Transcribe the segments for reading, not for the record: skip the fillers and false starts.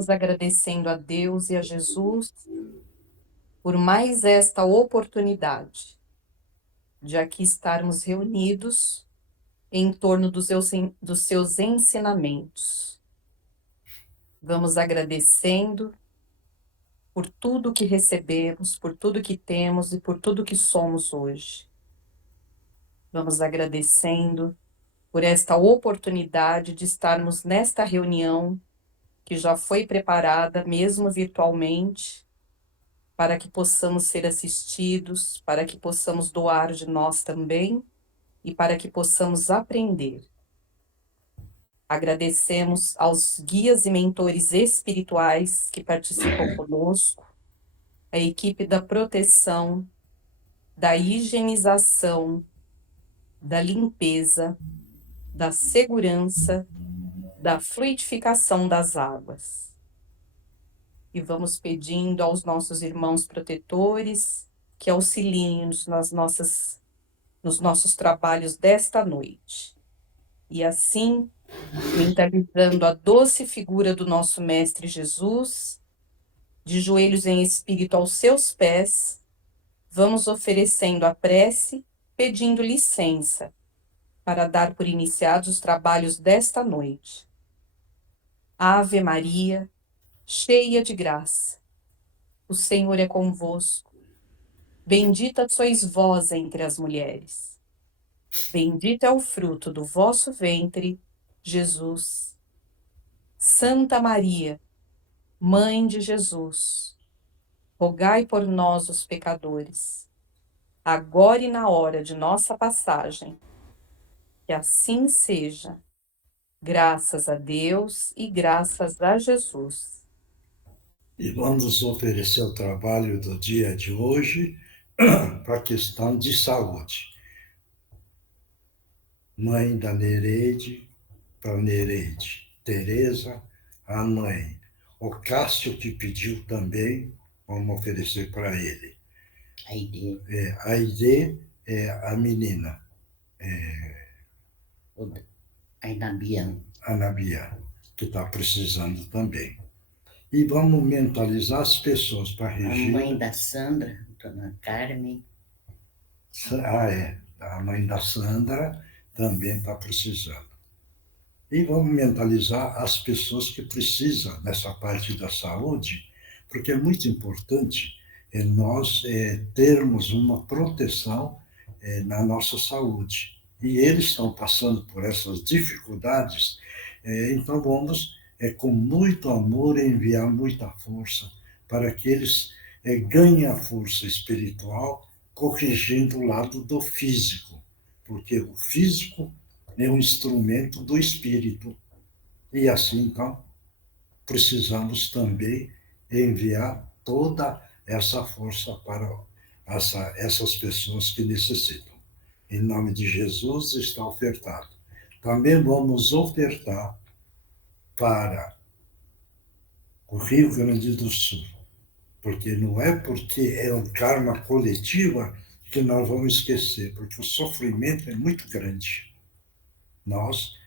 Vamos agradecendo a Deus e a Jesus por mais esta oportunidade de aqui estarmos reunidos em torno dos seus ensinamentos. Vamos agradecendo por tudo que recebemos, por tudo que temos e por tudo que somos hoje. Vamos agradecendo por esta oportunidade de estarmos nesta reunião que já foi preparada, mesmo virtualmente, para que possamos ser assistidos, para que possamos doar de nós também e para que possamos aprender. Agradecemos aos guias e mentores espirituais que participam conosco, a equipe da proteção, da higienização, da limpeza, da segurança, da fluidificação das águas. E vamos pedindo aos nossos irmãos protetores que auxiliem nos nossos trabalhos desta noite. E assim, mentalizando a doce figura do nosso Mestre Jesus, de joelhos em espírito aos seus pés, vamos oferecendo a prece, pedindo licença para dar por iniciados os trabalhos desta noite. Ave Maria, cheia de graça, o Senhor é convosco. Bendita sois vós entre as mulheres. Bendito é o fruto do vosso ventre, Jesus. Santa Maria, Mãe de Jesus, rogai por nós, os pecadores, agora e na hora de nossa passagem. Que assim seja. Graças a Deus e graças a Jesus. E vamos oferecer o trabalho do dia de hoje para a questão de saúde. Mãe da Nereide, para Nereide. Tereza, a mãe. O Cássio que pediu também, vamos oferecer para ele. Aide. A Aide é a menina. A Nabia, que está precisando também. E vamos mentalizar as pessoas para regir. A mãe da Sandra, Dona Carmen. A mãe da Sandra também está precisando. E vamos mentalizar as pessoas que precisam dessa parte da saúde, porque é muito importante nós termos uma proteção na nossa saúde. E eles estão passando por essas dificuldades, então vamos, com muito amor, enviar muita força para que eles ganhem a força espiritual, corrigindo o lado do físico, porque o físico é um instrumento do espírito. E assim, então, precisamos também enviar toda essa força para essas pessoas que necessitam. Em nome de Jesus está ofertado. Também vamos ofertar para o Rio Grande do Sul, porque não é porque é um karma coletiva que nós vamos esquecer, porque o sofrimento é muito grande. Nós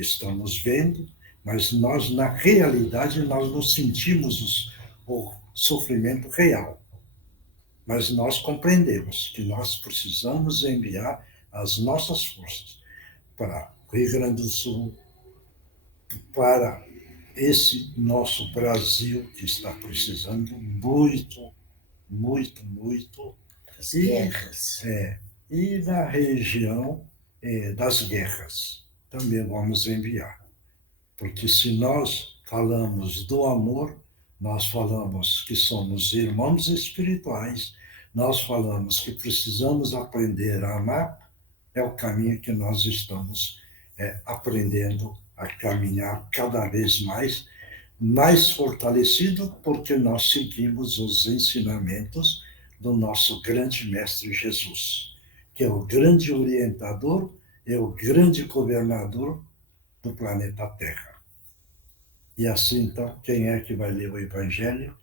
estamos vendo, mas nós, na realidade, nós não sentimos o sofrimento real. Mas nós compreendemos que nós precisamos enviar as nossas forças para o Rio Grande do Sul, para esse nosso Brasil que está precisando muito, muito, muito. As guerras. E na região das guerras também vamos enviar. Porque se nós falamos do amor, nós falamos que somos irmãos espirituais, nós falamos que precisamos aprender a amar, é o caminho que nós estamos aprendendo a caminhar cada vez mais fortalecido, porque nós seguimos os ensinamentos do nosso grande Mestre Jesus, que é o grande orientador, é o grande governador do planeta Terra. E assim, então, quem é que vai ler o Evangelho?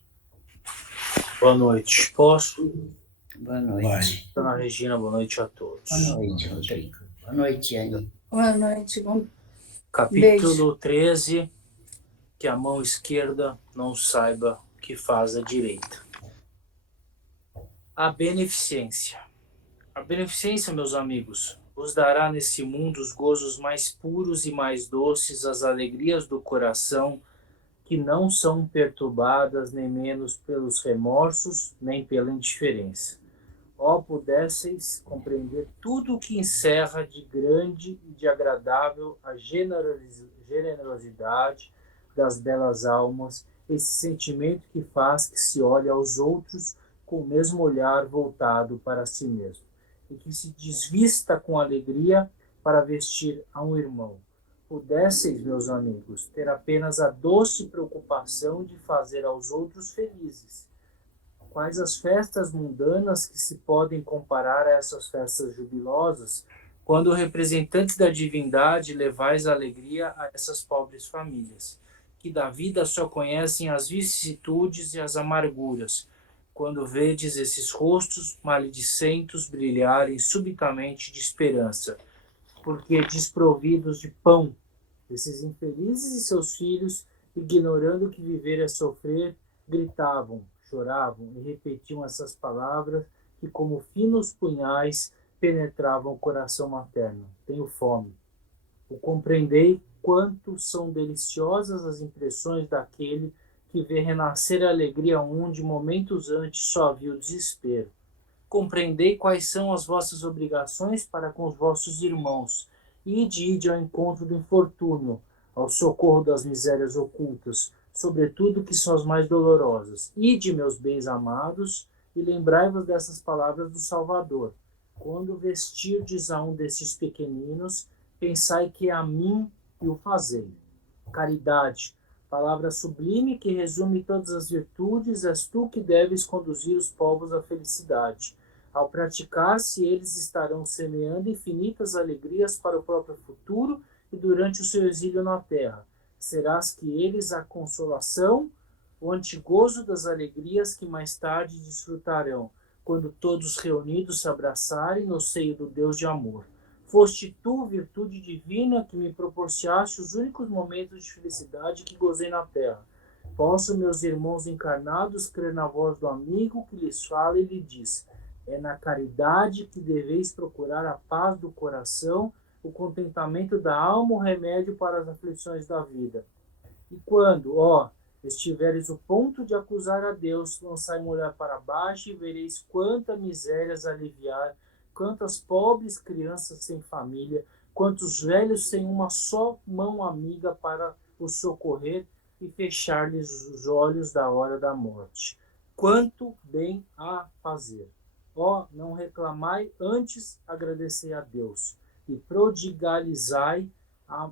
Boa noite. Posso? Boa noite. Vai. Dona Regina, boa noite a todos. Boa noite, Rodrigo. Boa noite, Anny. Boa noite. Capítulo 13, que a mão esquerda não saiba o que faz à direita. A beneficência. A beneficência, meus amigos, vos dará nesse mundo os gozos mais puros e mais doces, as alegrias do coração, que não são perturbadas nem menos pelos remorsos, nem pela indiferença. Ó, pudesseis compreender tudo o que encerra de grande e de agradável a generosidade das belas almas, esse sentimento que faz que se olhe aos outros com o mesmo olhar voltado para si mesmo, e que se desvista com alegria para vestir a um irmão. Pudesseis, meus amigos, ter apenas a doce preocupação de fazer aos outros felizes. Quais as festas mundanas que se podem comparar a essas festas jubilosas, quando representantes da divindade levais a alegria a essas pobres famílias, que da vida só conhecem as vicissitudes e as amarguras, quando vedes esses rostos maledicentes brilharem subitamente de esperança, porque desprovidos de pão, esses infelizes e seus filhos, ignorando que viver é sofrer, gritavam, choravam e repetiam essas palavras que, como finos punhais, penetravam o coração materno. Tenho fome. O compreendei quanto são deliciosas as impressões daquele que vê renascer a alegria onde momentos antes só viu o desespero. Compreendei quais são as vossas obrigações para com os vossos irmãos. Ide ao encontro do infortúnio, ao socorro das misérias ocultas, sobretudo que são as mais dolorosas. Ide, meus bens amados, e lembrai-vos dessas palavras do Salvador. Quando vestirdes a um desses pequeninos, pensai que é a mim e o fazei. Caridade, palavra sublime que resume todas as virtudes, és tu que deves conduzir os povos à felicidade. Ao praticar-se, eles estarão semeando infinitas alegrias para o próprio futuro e durante o seu exílio na terra. Serás que eles a consolação, o antigozo das alegrias que mais tarde desfrutarão, quando todos reunidos se abraçarem no seio do Deus de amor. Foste tu, virtude divina, que me proporcionaste os únicos momentos de felicidade que gozei na terra. Posso, meus irmãos encarnados, crer na voz do amigo que lhes fala e lhe diz: é na caridade que deveis procurar a paz do coração, o contentamento da alma, o remédio para as aflições da vida. E quando, estiveres o ponto de acusar a Deus, lançai um olhar para baixo e vereis quanta misérias aliviar, quantas pobres crianças sem família, quantos velhos sem uma só mão amiga para os socorrer e fechar-lhes os olhos da hora da morte. Quanto bem a fazer! Não reclamai, antes agradecei a Deus, e prodigalizai a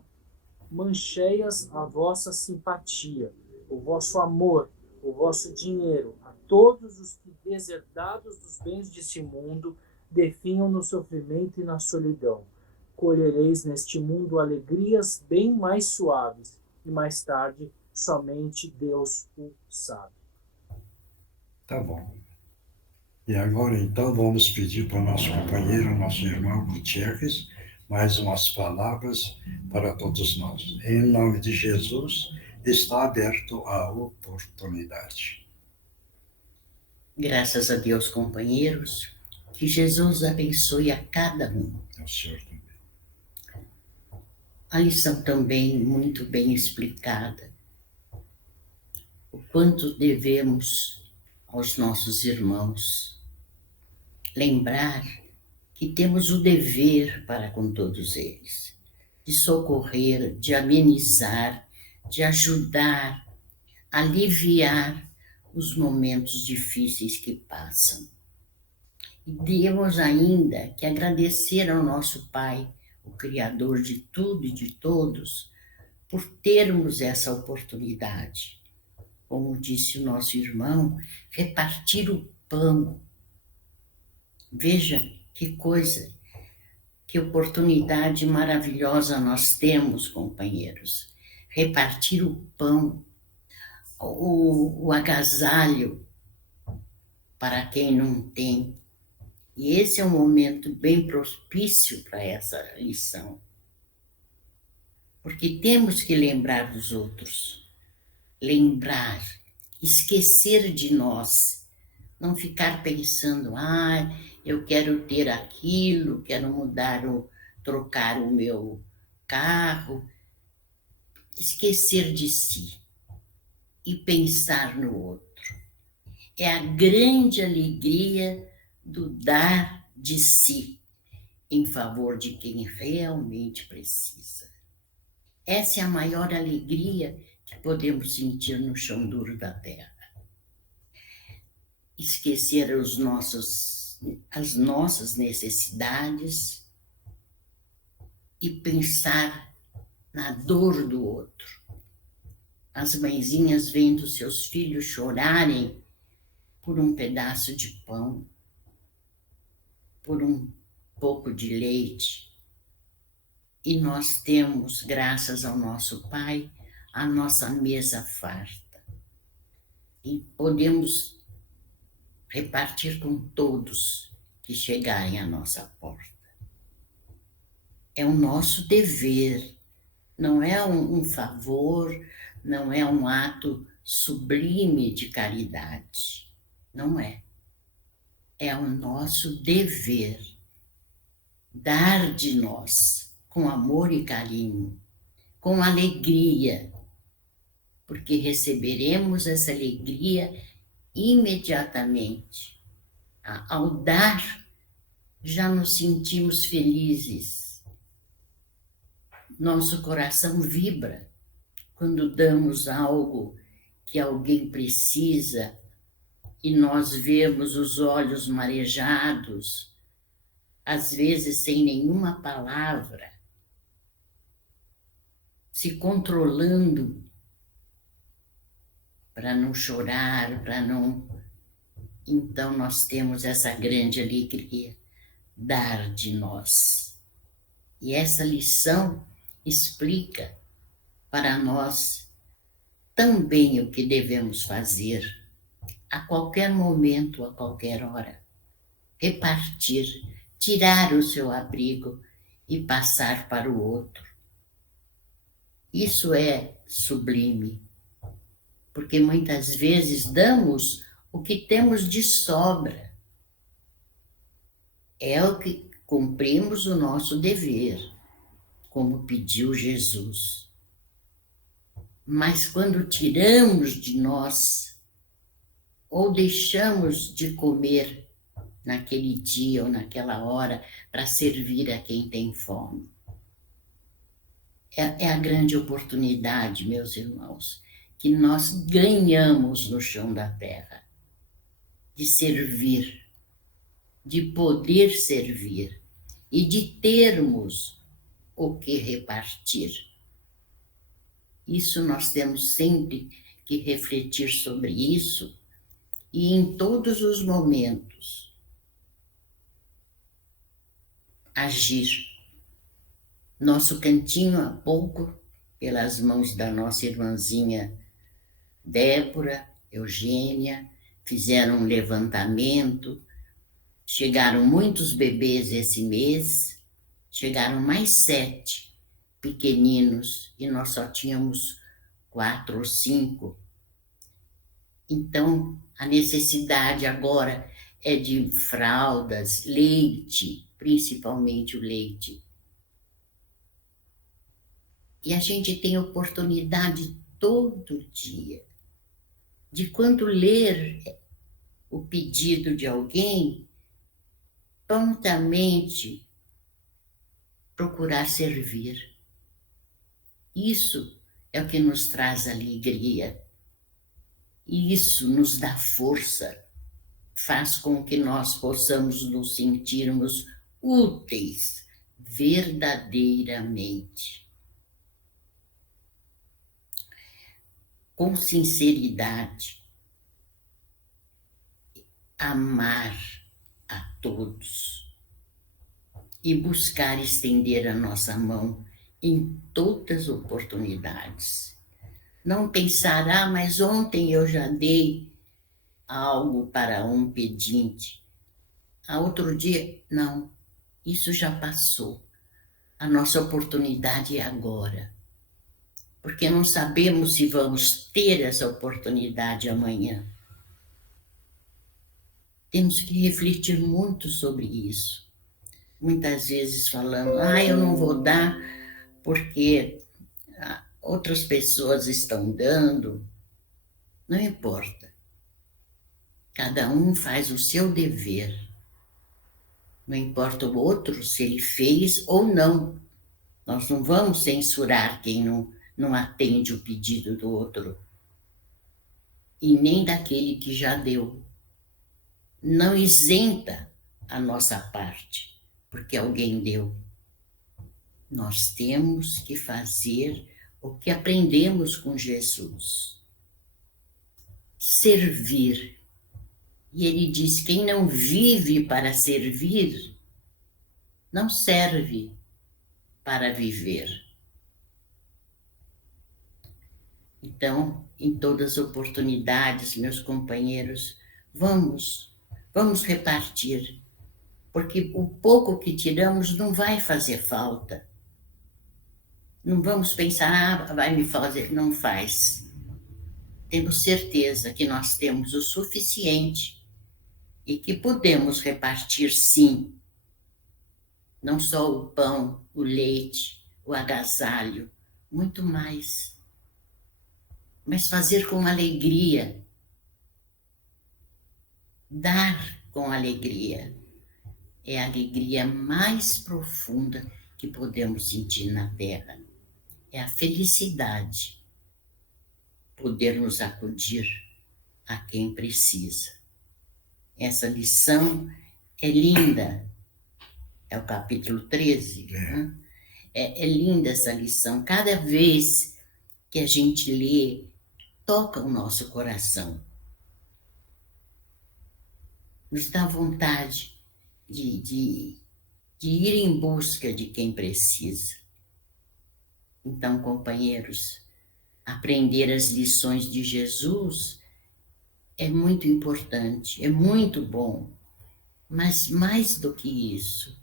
mancheias a vossa simpatia, o vosso amor, o vosso dinheiro, a todos os que, deserdados dos bens desse mundo, definham no sofrimento e na solidão. Colhereis neste mundo alegrias bem mais suaves, e mais tarde somente Deus o sabe. Tá bom. E agora, então, vamos pedir para o nosso companheiro, nosso irmão Gutierrez, mais umas palavras para todos nós. Em nome de Jesus, está aberto a oportunidade. Graças a Deus, companheiros, que Jesus abençoe a cada um. É o Senhor também. A lição também muito bem explicada. O quanto devemos aos nossos irmãos lembrar que temos o dever para com todos eles, de socorrer, de amenizar, de ajudar, aliviar os momentos difíceis que passam. E temos ainda que agradecer ao nosso Pai, o Criador de tudo e de todos, por termos essa oportunidade. Como disse o nosso irmão, repartir o pão. Veja que coisa, que oportunidade maravilhosa nós temos, companheiros. Repartir o pão, o agasalho para quem não tem. E esse é um momento bem propício para essa lição. Porque temos que lembrar dos outros. lembrar, esquecer de nós, não ficar pensando, eu quero ter aquilo, quero trocar o meu carro, esquecer de si e pensar no outro. É a grande alegria do dar de si em favor de quem realmente precisa. Essa é a maior alegria que podemos sentir no chão duro da terra. Esquecer as nossas necessidades e pensar na dor do outro. As mãezinhas vendo seus filhos chorarem por um pedaço de pão, por um pouco de leite. E nós temos, graças ao nosso Pai, a nossa mesa farta. E podemos repartir com todos que chegarem à nossa porta. É o nosso dever, não é um favor, não é um ato sublime de caridade. Não é. É o nosso dever dar de nós com amor e carinho, com alegria, porque receberemos essa alegria imediatamente. Ao dar, já nos sentimos felizes. Nosso coração vibra quando damos algo que alguém precisa e nós vemos os olhos marejados, às vezes sem nenhuma palavra, se controlando para não chorar, para não... Então nós temos essa grande alegria, dar de nós. E essa lição explica para nós também o que devemos fazer a qualquer momento, a qualquer hora. Repartir, tirar o seu abrigo e passar para o outro. Isso é sublime, porque muitas vezes damos o que temos de sobra. É o que cumprimos o nosso dever, como pediu Jesus. Mas quando tiramos de nós, ou deixamos de comer naquele dia ou naquela hora para servir a quem tem fome, é a grande oportunidade, meus irmãos, que nós ganhamos no chão da terra, de servir, de poder servir e de termos o que repartir. Isso nós temos sempre que refletir sobre isso e em todos os momentos agir. Nosso cantinho há pouco, pelas mãos da nossa irmãzinha Débora, Eugênia, fizeram um levantamento, chegaram muitos bebês esse mês, chegaram mais 7 pequeninos e nós só tínhamos 4 ou 5. Então, a necessidade agora é de fraldas, leite, principalmente o leite. E a gente tem oportunidade todo dia de, quando ler o pedido de alguém, prontamente procurar servir. Isso é o que nos traz alegria. E isso nos dá força, faz com que nós possamos nos sentirmos úteis verdadeiramente. Com sinceridade, amar a todos e buscar estender a nossa mão em todas as oportunidades. Não pensar, mas ontem eu já dei algo para um pedinte. Outro dia, não, isso já passou. A nossa oportunidade é agora. porque não sabemos se vamos ter essa oportunidade amanhã. Temos que refletir muito sobre isso. Muitas vezes falando, eu não vou dar porque outras pessoas estão dando. Não importa. Cada um faz o seu dever. Não importa o outro se ele fez ou não. Nós não vamos censurar quem não atende o pedido do outro. E nem daquele que já deu. Não isenta a nossa parte, porque alguém deu. Nós temos que fazer o que aprendemos com Jesus. Servir. E ele diz, quem não vive para servir, não serve para viver. Então, em todas as oportunidades, meus companheiros, vamos repartir, porque o pouco que tiramos não vai fazer falta. Não vamos pensar, vai me fazer, não faz. Temos certeza que nós temos o suficiente e que podemos repartir, sim, não só o pão, o leite, o agasalho, muito mais, mas fazer com alegria, dar com alegria. É a alegria mais profunda que podemos sentir na Terra. É a felicidade, poder nos acudir a quem precisa. Essa lição é linda, é o capítulo 13. Né? É linda essa lição. Cada vez que a gente lê, toca o nosso coração. Nos dá vontade de ir em busca de quem precisa. Então, companheiros, aprender as lições de Jesus é muito importante, é muito bom, mas mais do que isso,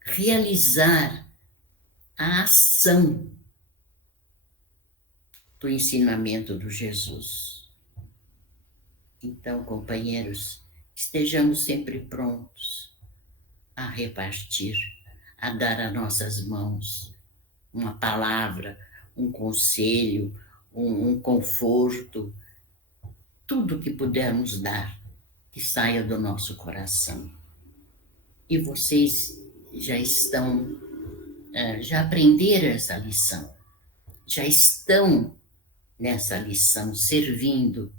realizar a ação do ensinamento do Jesus. Então, companheiros, estejamos sempre prontos a repartir, a dar as nossas mãos uma palavra, um conselho, um conforto, tudo que pudermos dar, que saia do nosso coração. E vocês já aprenderam essa lição, já estão nessa lição, servindo,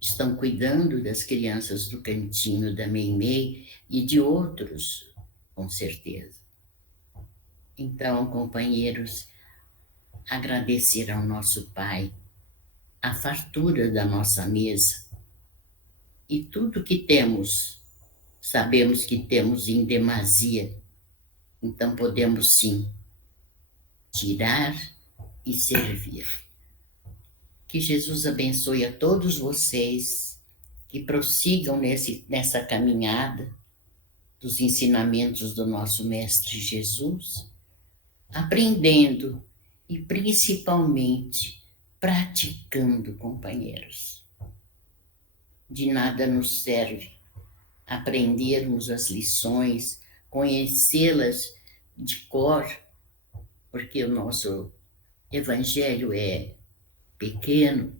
estão cuidando das crianças do Cantinho da Meimei e de outros, com certeza. Então, companheiros, agradecer ao nosso Pai a fartura da nossa mesa e tudo que temos, sabemos que temos em demasia, então podemos sim tirar e servir. Que Jesus abençoe a todos vocês, que prossigam nessa caminhada dos ensinamentos do nosso Mestre Jesus, aprendendo e principalmente praticando, companheiros. De nada nos serve aprendermos as lições, conhecê-las de cor, porque o nosso evangelho é pequeno,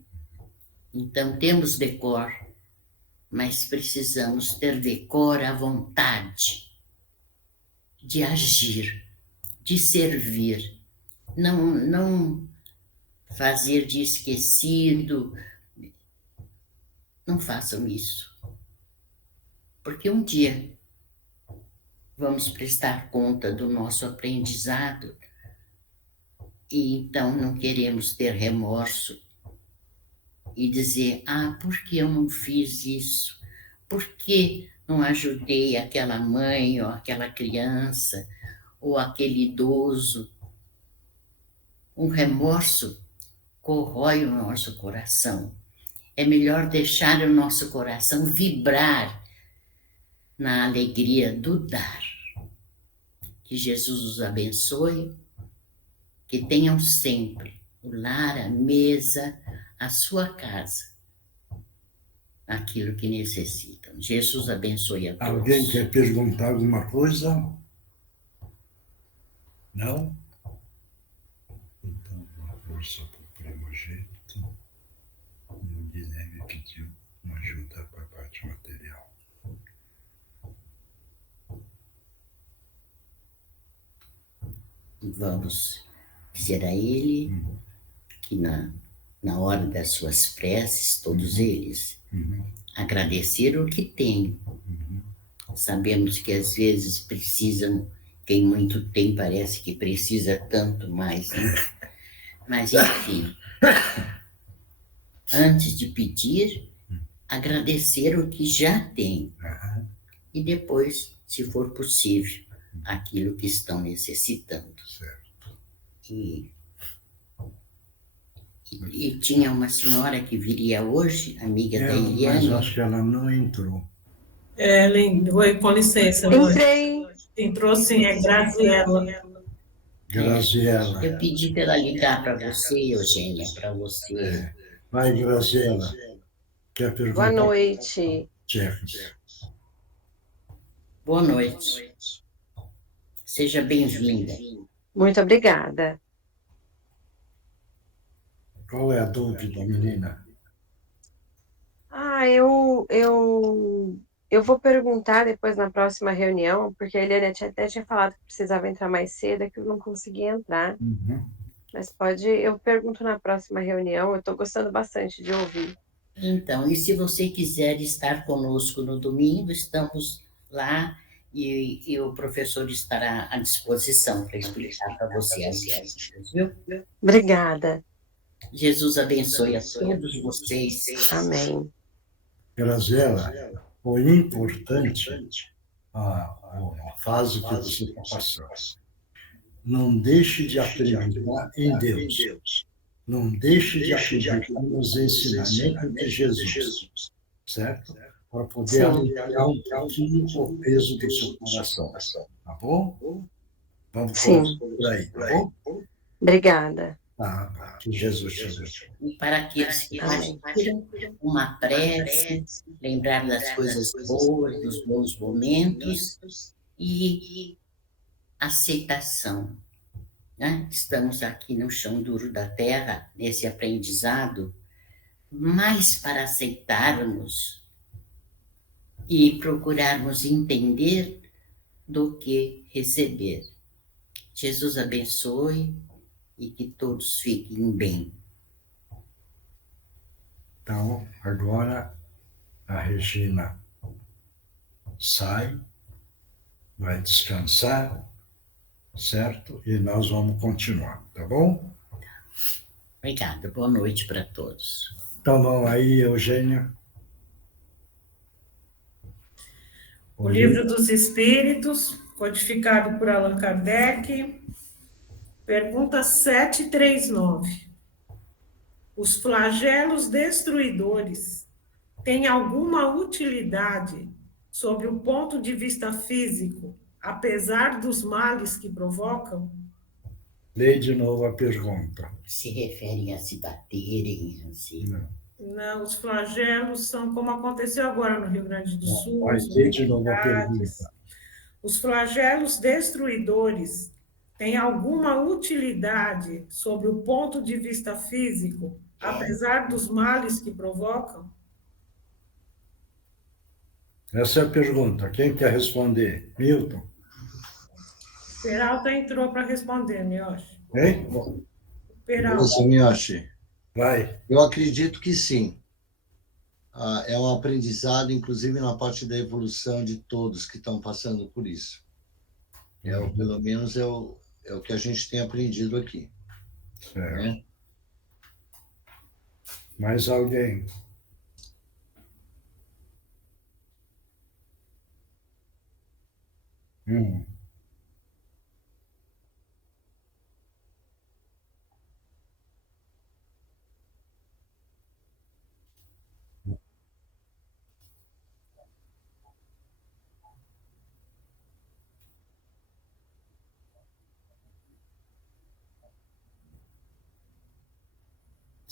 então temos decor, mas precisamos ter decor à vontade de agir, de servir, não fazer de esquecido. Não façam isso, porque um dia vamos prestar conta do nosso aprendizado e então não queremos ter remorso e dizer, por que eu não fiz isso? Por que não ajudei aquela mãe ou aquela criança ou aquele idoso? Um remorso corrói o nosso coração. É melhor deixar o nosso coração vibrar na alegria do dar. Que Jesus os abençoe, que tenham sempre o lar, a mesa, a sua casa, aquilo que necessitam. Jesus abençoe a todos. Alguém quer perguntar alguma coisa? Não? Então, uma força para o primogênito. E o Guilherme pediu uma ajuda para a parte material. Vamos dizer a Ele que na hora das suas preces, todos eles, agradecer o que têm. Sabemos que às vezes precisam, quem muito tem parece que precisa tanto mais, né? Mas enfim, antes de pedir, agradecer o que já tem. E depois, se for possível, aquilo que estão necessitando. Certo. E tinha uma senhora que viria hoje, amiga da Mas Eliane. acho que ela não entrou. Oi, com licença. Entrei. Entrou sim, é Graziela. Graziela. Eu pedi para ela ligar para você, Eugênia, para você. Vai, Graziela. Quer perguntar? Boa noite. Jefferson. Boa noite. Seja bem-vinda. Muito obrigada. Qual é a dúvida, menina? Eu vou perguntar depois na próxima reunião, porque a Eliane até tinha falado que precisava entrar mais cedo, é que eu não consegui entrar. Mas eu pergunto na próxima reunião, eu estou gostando bastante de ouvir. Então, e se você quiser estar conosco no domingo, estamos lá e o professor estará à disposição para explicar para você as dúvidas, viu? Obrigada. Jesus abençoe a todos vocês. Amém. Graziela, foi importante a fase que você está passando. Não deixe de acreditar em Deus. Não deixe de acreditar nos ensinamentos de Jesus, certo? Para poder aliviar um pouquinho o peso do seu coração, tá bom? Vamos por aí, tá bom? Obrigada. Tá, que Jesus te abençoe. E para aqueles que partiram, uma prece, lembrar das coisas boas, dos bons momentos e aceitação. Né? Estamos aqui no chão duro da terra, nesse aprendizado, mais para aceitarmos e procurarmos entender do que receber. Jesus abençoe e que todos fiquem bem. Então, agora a Regina sai, vai descansar, certo? E nós vamos continuar, tá bom? Obrigada, boa noite para todos. Então, vamos aí, Eugênia. O Livro dos Espíritos, codificado por Allan Kardec. Pergunta 739. Os flagelos destruidores têm alguma utilidade sob o ponto de vista físico, apesar dos males que provocam? Lê de novo a pergunta. Se referem a se baterem, assim. Não, os flagelos são como aconteceu agora no Rio Grande do Sul. Vai ter de novo a pergunta. Os flagelos destruidores têm alguma utilidade sobre o ponto de vista físico, apesar dos males que provocam? Essa é a pergunta. Quem quer responder? Milton? Peralta entrou para responder, Mioshi. Hein? Peralta. Mioshi, Vai. eu acredito que sim. É um aprendizado, inclusive na parte da evolução de todos que estão passando por isso. Pelo menos é o que a gente tem aprendido aqui. Certo. Né? Mais alguém?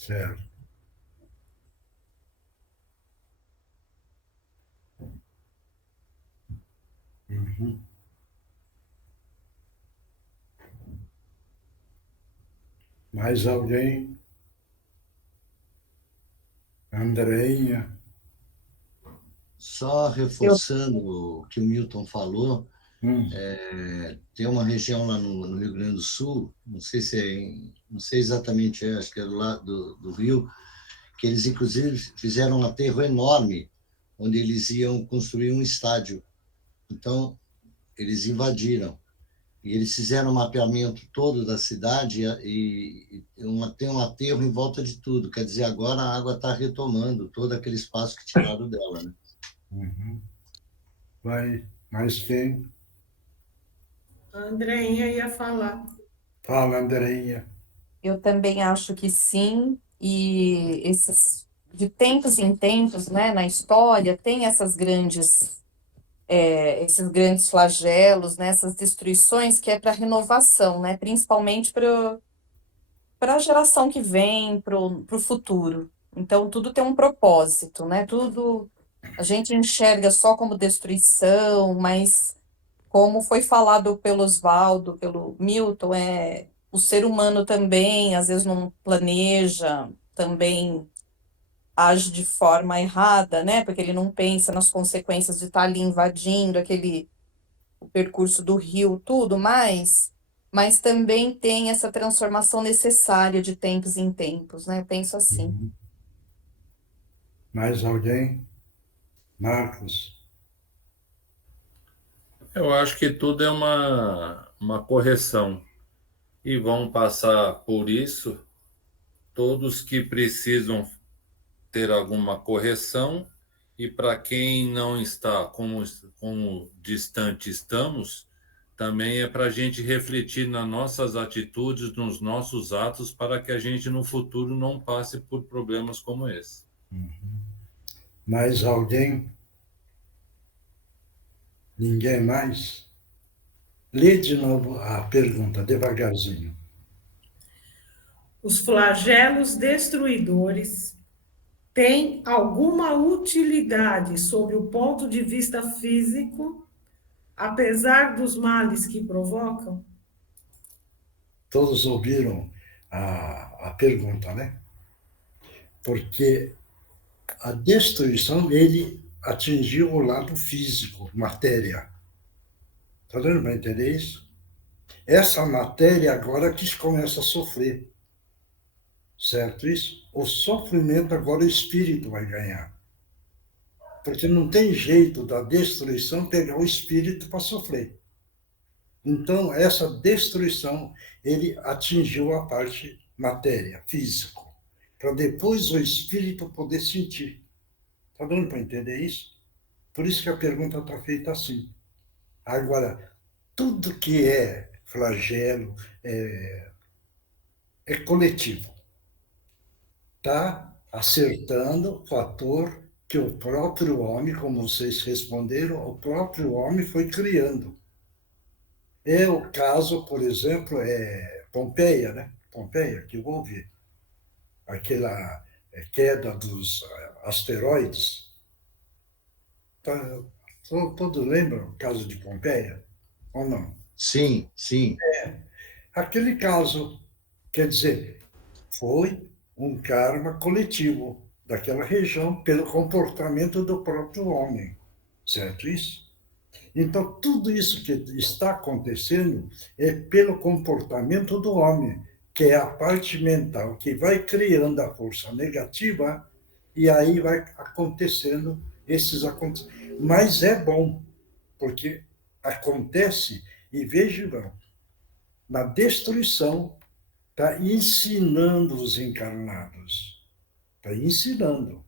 Certo. Uhum. Mais alguém? Andreinha? Só Eu, reforçando o que o Milton falou, Hum. tem uma região lá no Rio Grande do Sul, não sei se não sei exatamente, acho que é do lado do Rio, que eles inclusive fizeram um aterro enorme, onde eles iam construir um estádio. Então, eles invadiram. E eles fizeram um mapeamento todo da cidade tem um aterro em volta de tudo. Quer dizer, agora a água está retomando todo aquele espaço que tiraram dela, né? Uhum. Vai. Mais quem? A Andreinha ia falar. Fala, Andreinha. eu também acho que sim, e de tempos em tempos, né, na história, tem esses grandes flagelos, né, essas destruições que é para renovação, né, principalmente para a geração que vem, para o futuro. Então, tudo tem um propósito, né? Tudo a gente enxerga só como destruição, mas como foi falado pelo Oswaldo, pelo Milton, o ser humano também, às vezes, não planeja, também age de forma errada, né? Porque ele não pensa nas consequências de estar ali invadindo o percurso do rio, tudo mais, mas também tem essa transformação necessária de tempos em tempos, né? Eu penso assim. Uhum. Mais alguém? Marcos? Eu acho que tudo é uma correção e vão passar por isso todos que precisam ter alguma correção e para quem não está como distante estamos, também é para a gente refletir nas nossas atitudes, nos nossos atos, para que a gente no futuro não passe por problemas como esse. Mais alguém? Ninguém mais? Lê de novo a pergunta, devagarzinho. Os flagelos destruidores têm alguma utilidade sob o ponto de vista físico, apesar dos males que provocam? Todos ouviram a pergunta, né? Porque a destruição, ele atingiu o lado físico, matéria. Está dando para entender isso? Essa matéria agora que começa a sofrer. Certo isso? O sofrimento agora o espírito vai ganhar. Porque não tem jeito da destruição pegar o espírito para sofrer. Então, essa destruição, ele atingiu a parte matéria, físico, para depois o espírito poder sentir. Está dando para entender isso? Por isso que a pergunta está feita assim. Agora, tudo que é flagelo é coletivo. Está acertando o fator que o próprio homem, como vocês responderam, o próprio homem foi criando. É o caso, por exemplo, Pompeia, né? Pompeia, que houve aquela queda dos asteroides. Tá, todos lembram o caso de Pompeia? Ou não? Sim, sim. Aquele caso, quer dizer, foi um karma coletivo daquela região pelo comportamento do próprio homem, certo isso? Então, tudo isso que está acontecendo é pelo comportamento do homem, que é a parte mental que vai criando a força negativa e aí vai acontecendo esses acontecimentos. Mas é bom, porque acontece, e vejam, na destruição, está ensinando os encarnados. Está ensinando,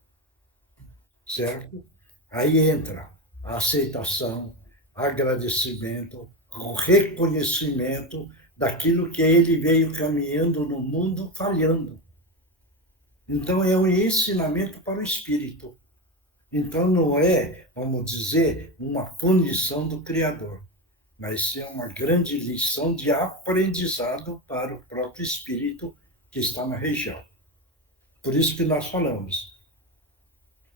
certo? Aí entra a aceitação, agradecimento, o reconhecimento daquilo que ele veio caminhando no mundo falhando. Então, é um ensinamento para o espírito. Então, não é, vamos dizer, uma punição do Criador, mas é uma grande lição de aprendizado para o próprio espírito que está na região. Por isso que nós falamos.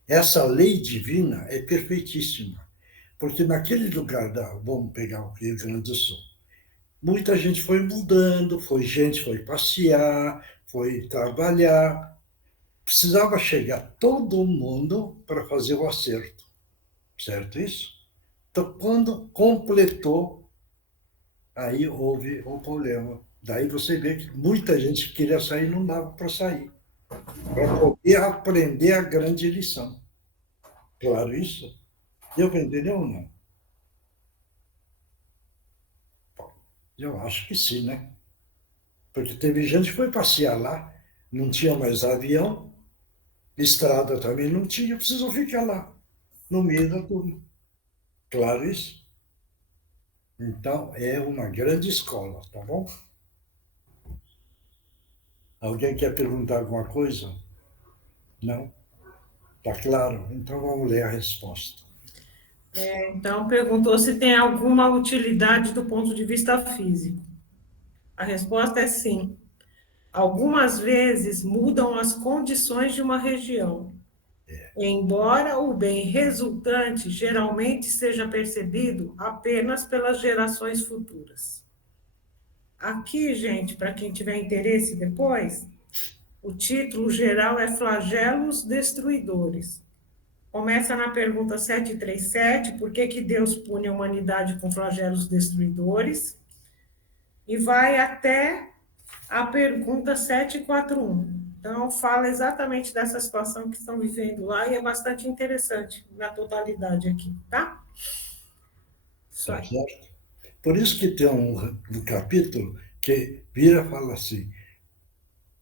Essa lei divina é perfeitíssima, porque naquele lugar vamos pegar o Rio Grande do Sul, muita gente foi mudando, gente foi passear, foi trabalhar, precisava chegar todo mundo para fazer o acerto, certo isso? Então, quando completou, aí houve o problema. Daí você vê que muita gente que queria sair não dava para sair, para poder aprender a grande lição. Claro isso? Deu para entender ou não? Eu acho que sim, né? Porque teve gente que foi passear lá, não tinha mais avião, estrada também não tinha, precisou ficar lá, no meio da turma. Claro isso? Então, é uma grande escola, tá bom? Alguém quer perguntar alguma coisa? Não? Tá claro? Então, vamos ler a resposta. Então, perguntou se tem alguma utilidade do ponto de vista físico. A resposta é sim. Algumas vezes mudam as condições de uma região, embora o bem resultante geralmente seja percebido apenas pelas gerações futuras. Aqui, gente, para quem tiver interesse depois, o título geral é Flagelos Destruidores. Começa na pergunta 737, por que Deus pune a humanidade com flagelos destruidores? E vai até a pergunta 741. Então, fala exatamente dessa situação que estão vivendo lá e é bastante interessante na totalidade aqui, tá? Isso Tá aí. certo? Por isso que tem um capítulo que vira e fala assim,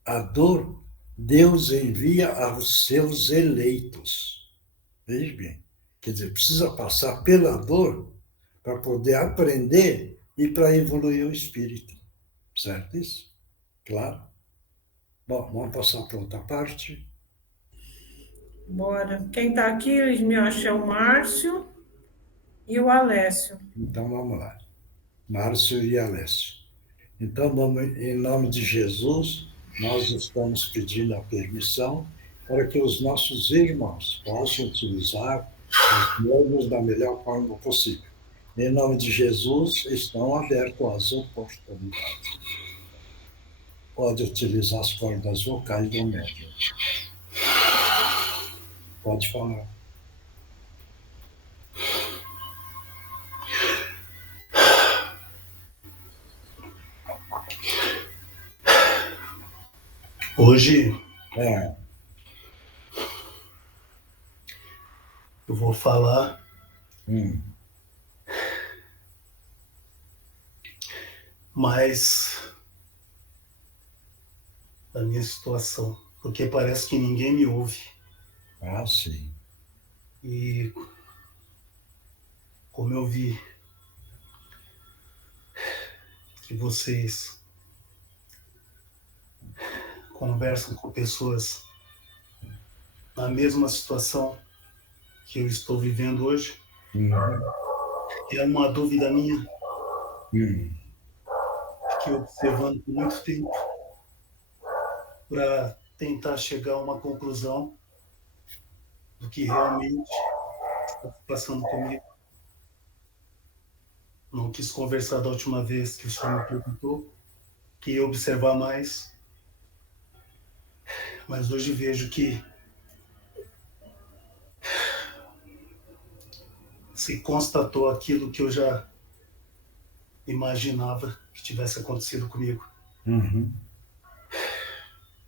a dor Deus envia aos seus eleitos. Veja bem. Quer dizer, precisa passar pela dor para poder aprender e para evoluir o espírito. Certo isso? Claro. Bom, vamos passar para outra parte. Bora. Quem está aqui, eu acho que é o Márcio e o Alessio. Então, vamos lá. Márcio e Alessio. Então, em nome de Jesus, nós estamos pedindo a permissão para que os nossos irmãos possam utilizar os meios da melhor forma possível. Em nome de Jesus, estão abertas as oportunidades. Pode utilizar as cordas vocais do médium. Pode falar. Hoje É, eu vou falar mais da minha situação, porque parece que ninguém me ouve. sim. E como eu vi que vocês conversam com pessoas na mesma situação que eu estou vivendo hoje, é uma dúvida minha, que eu observando por muito tempo, para tentar chegar a uma conclusão do que realmente está passando comigo. Não quis conversar da última vez que o senhor me perguntou, queria observar mais, mas hoje vejo que se constatou aquilo que eu já imaginava que tivesse acontecido comigo.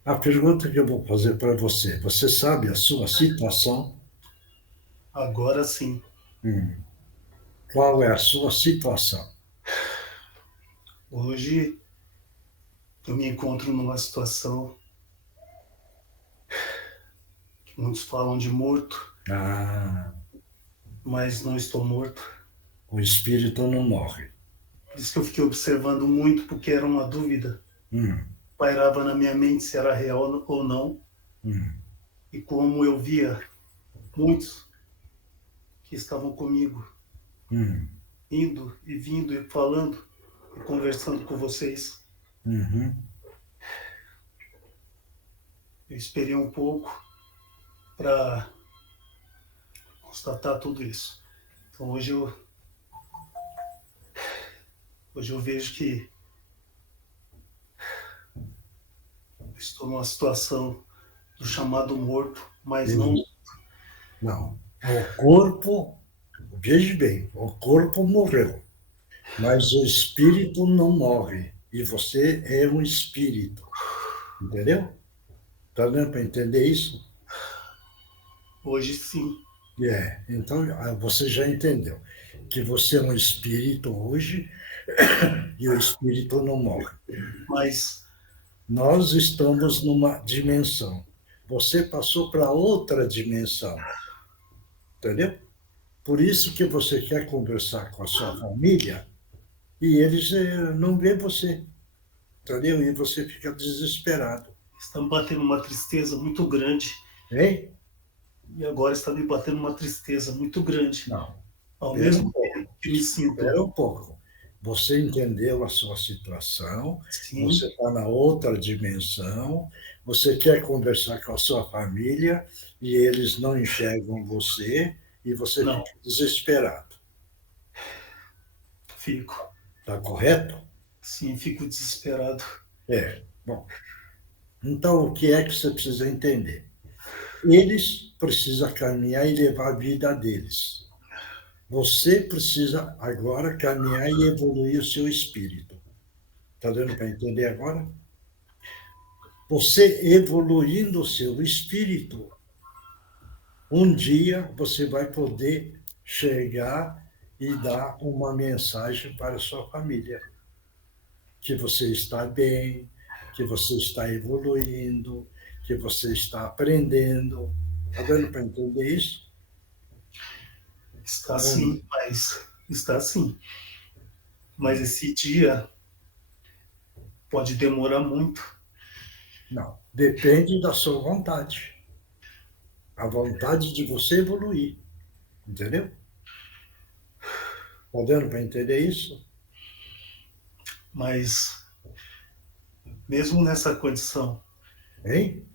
A pergunta que eu vou fazer para você, você sabe a sua situação? Agora sim. Qual é a sua situação? Hoje eu me encontro numa situação que muitos falam de morto, mas não estou morto. O espírito não morre. Por isso que eu fiquei observando muito, porque era uma dúvida. Pairava na minha mente se era real ou não. E como eu via muitos que estavam comigo, indo e vindo e falando e conversando com vocês. eu esperei um pouco para constatar tudo isso. Então hoje eu vejo que estou numa situação do chamado morto, mas não. Não. O corpo, veja bem, o corpo morreu, mas o espírito não morre. E você é um espírito. Entendeu? Está dando para entender isso? Hoje sim. Então você já entendeu que você é um espírito hoje e o espírito não morre. Mas nós estamos numa dimensão. Você passou para outra dimensão. Entendeu? Por isso que você quer conversar com a sua família e eles não vê você. Entendeu? E você fica desesperado. Está me batendo uma tristeza muito grande. Hein? E agora está me batendo uma tristeza muito grande. Não. Ao mesmo tempo que me sinto. Espera um pouco. Você entendeu a sua situação, Sim. Você está na outra dimensão, você quer conversar com a sua família e eles não enxergam você e você Não. fica desesperado. Fico. Está correto? Sim, fico desesperado. Bom. Então, o que é que você precisa entender? Eles precisam caminhar e levar a vida deles. Você precisa agora caminhar e evoluir o seu espírito. Está dando para entender agora? Você evoluindo o seu espírito, um dia você vai poder chegar e dar uma mensagem para a sua família. Que você está bem, que você está evoluindo, que você está aprendendo. Está dando para entender isso? Está sim, mas está sim. Mas esse dia pode demorar muito. Não, depende da sua vontade. A vontade de você evoluir. Entendeu? Está dando para entender isso? Mas mesmo nessa condição, Hein?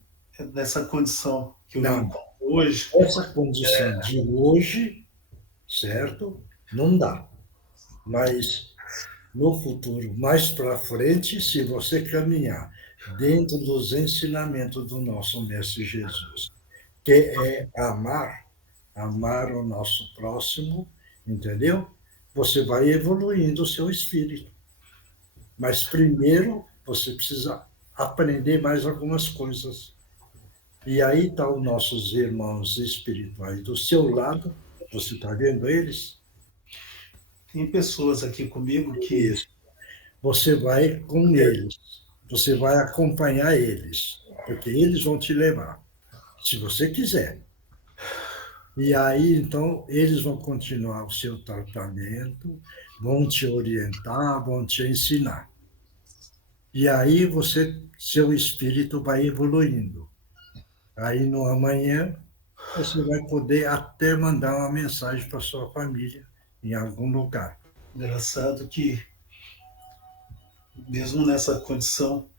nessa condição que eu Não. me encontro hoje. Essa condição de hoje, certo? Não dá. Mas no futuro, mais para frente, se você caminhar dentro dos ensinamentos do nosso Mestre Jesus, que é amar o nosso próximo, entendeu? Você vai evoluindo o seu espírito. Mas primeiro você precisa aprender mais algumas coisas. E aí estão os nossos irmãos espirituais do seu lado, você está vendo eles? Tem pessoas aqui comigo que... Isso. Você vai com eles, você vai acompanhar eles, porque eles vão te levar, se você quiser. E aí, então, eles vão continuar o seu tratamento, vão te orientar, vão te ensinar. E aí seu espírito vai evoluindo. Aí no amanhã você vai poder até mandar uma mensagem para sua família em algum lugar. Engraçado que mesmo nessa condição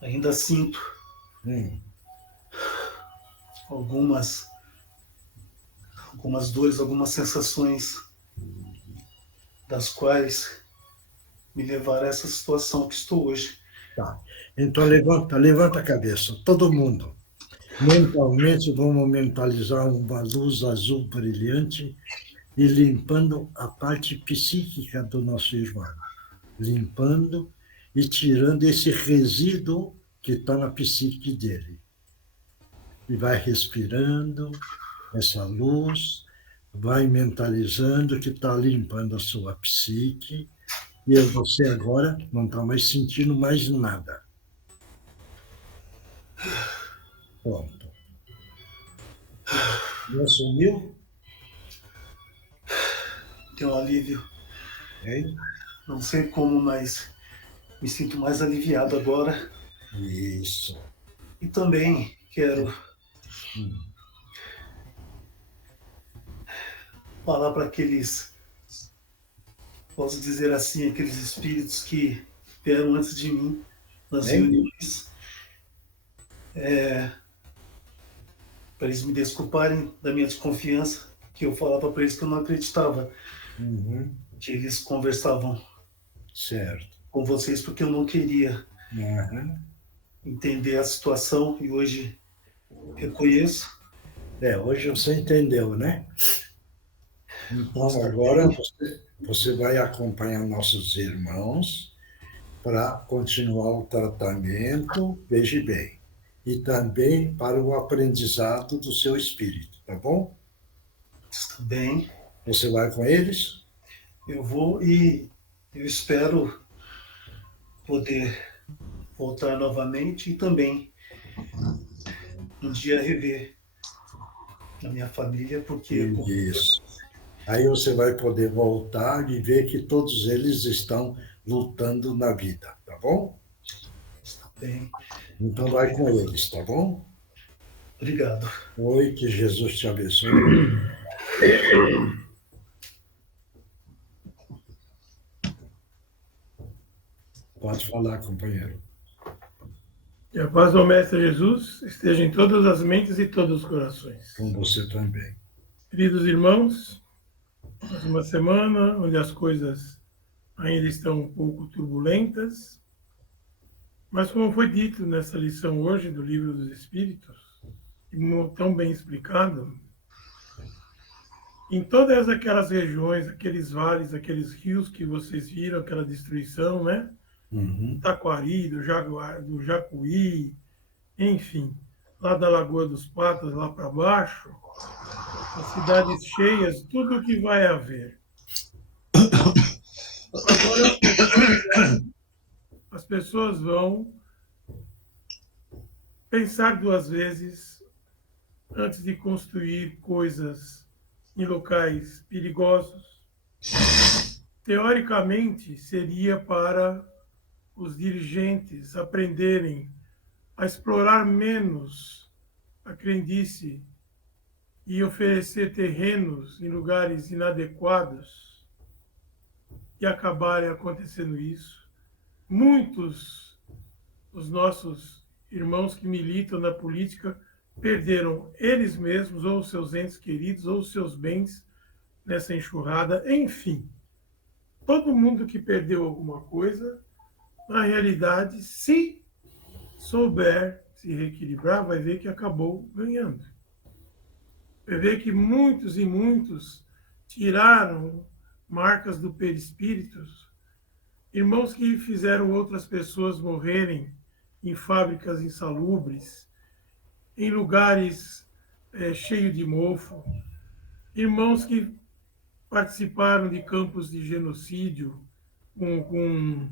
ainda sinto algumas dores, algumas sensações das quais me levaram a essa situação que estou hoje. Tá. Então levanta a cabeça, todo mundo. Mentalmente vamos mentalizar uma luz azul brilhante e limpando a parte psíquica do nosso irmão. Limpando e tirando esse resíduo que está na psique dele. E vai respirando essa luz, vai mentalizando que está limpando a sua psique, e você agora não está mais sentindo mais nada. Pronto. Já sumiu? Tem um alívio. Hein? Não sei como, mas me sinto mais aliviado agora. Isso. E também quero falar para aqueles, posso dizer assim, aqueles espíritos que vieram antes de mim nas reuniões, para eles me desculparem da minha desconfiança, que eu falava para eles que eu não acreditava que eles conversavam Certo. com vocês, porque eu não queria entender a situação, e hoje reconheço. Hoje você entendeu, né? Então, agora você vai acompanhar nossos irmãos para continuar o tratamento, veja bem, e também para o aprendizado do seu espírito, tá bom? Está bem. Você vai com eles? Eu vou, e eu espero poder voltar novamente e também um dia rever a minha família, porque... Isso. Aí você vai poder voltar e ver que todos eles estão lutando na vida, tá bom? Está bem. Então vai com eles, tá bom? Obrigado. Oi, que Jesus te abençoe. Pode falar, companheiro. Que a paz do Mestre Jesus esteja em todas as mentes e todos os corações. Com você também. Queridos irmãos, mais uma semana onde as coisas ainda estão um pouco turbulentas, mas como foi dito nessa lição hoje do Livro dos Espíritos, tão bem explicado, em todas aquelas regiões, aqueles vales, aqueles rios que vocês viram, aquela destruição, né? Taquari, do Jacuí, enfim, lá da Lagoa dos Patas, lá para baixo, as cidades cheias, tudo o que vai haver. Agora, as pessoas vão pensar duas vezes antes de construir coisas em locais perigosos. Teoricamente, seria para os dirigentes aprenderem a explorar menos a crendice e oferecer terrenos em lugares inadequados, e acabarem acontecendo isso. Muitos dos nossos irmãos que militam na política perderam eles mesmos, ou seus entes queridos, ou seus bens nessa enxurrada. Enfim, todo mundo que perdeu alguma coisa, na realidade, se souber se reequilibrar, vai ver que acabou ganhando. Vai ver que muitos e muitos tiraram marcas do perispíritos, irmãos que fizeram outras pessoas morrerem em fábricas insalubres, em lugares cheios de mofo, irmãos que participaram de campos de genocídio com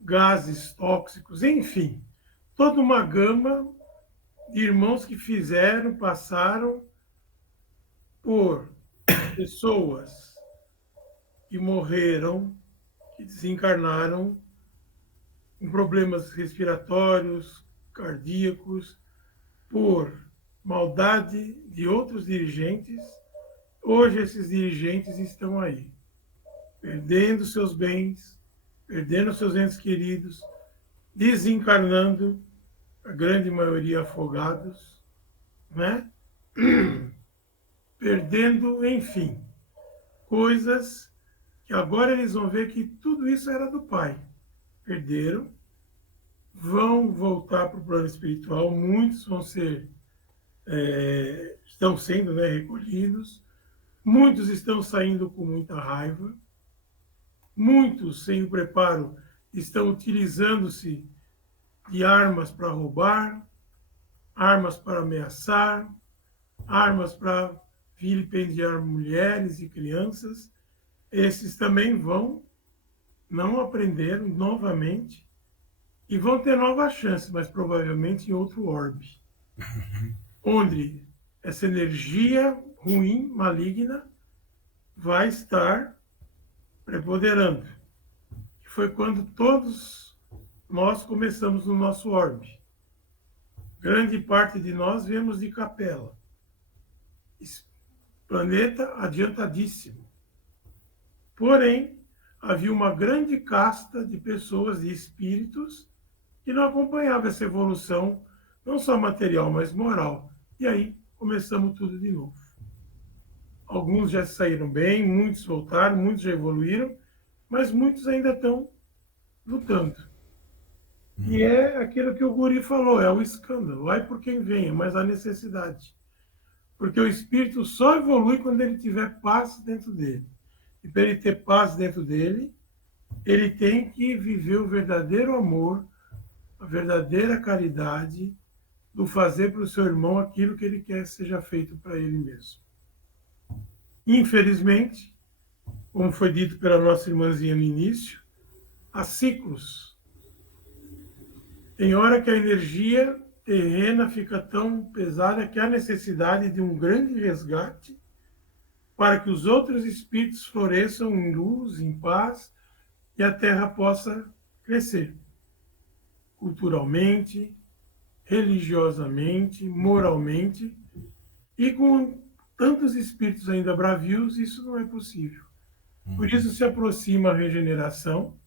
gases tóxicos, enfim, toda uma gama de irmãos que passaram por pessoas que morreram, que desencarnaram com problemas respiratórios, cardíacos, por maldade de outros dirigentes. Hoje esses dirigentes estão aí, perdendo seus bens, perdendo seus entes queridos, desencarnando, a grande maioria afogados, né? Perdendo, enfim, coisas que agora eles vão ver que tudo isso era do Pai. Perderam, vão voltar para o plano espiritual, muitos vão ser, estão sendo, né, recolhidos, muitos estão saindo com muita raiva, muitos, sem o preparo, estão utilizando-se de armas para roubar, armas para ameaçar, armas para vilipendiar mulheres e crianças. Esses também vão não aprender novamente e vão ter nova chance, mas provavelmente em outro orbe, onde essa energia ruim, maligna, vai estar preponderando. Foi quando todos nós começamos no nosso orbe. Grande parte de nós viemos de Capela. Planeta adiantadíssimo. Porém, havia uma grande casta de pessoas e espíritos que não acompanhava essa evolução não só material, mas moral. E aí começamos tudo de novo. Alguns já saíram bem, muitos voltaram, muitos já evoluíram, mas muitos ainda estão lutando. E é aquilo que o Guri falou, é o escândalo. Vai por quem venha, mas a necessidade. Porque o espírito só evolui quando ele tiver paz dentro dele. E para ele ter paz dentro dele, ele tem que viver o verdadeiro amor, a verdadeira caridade, do fazer para o seu irmão aquilo que ele quer seja feito para ele mesmo. Infelizmente, como foi dito pela nossa irmãzinha no início, há ciclos. Tem hora que a energia terrena fica tão pesada que há necessidade de um grande resgate para que os outros espíritos floresçam em luz, em paz, e a Terra possa crescer culturalmente, religiosamente, moralmente, e com tantos espíritos ainda bravios, isso não é possível. Por isso se aproxima a regeneração,